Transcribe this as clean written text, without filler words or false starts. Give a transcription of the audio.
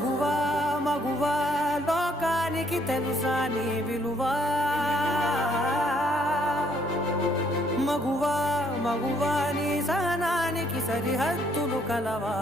మగువా మగువా లోకానికి తెలుసా నీ విలువా మగువా మగువా నీ సహనానికి సరిహద్దులు కలవా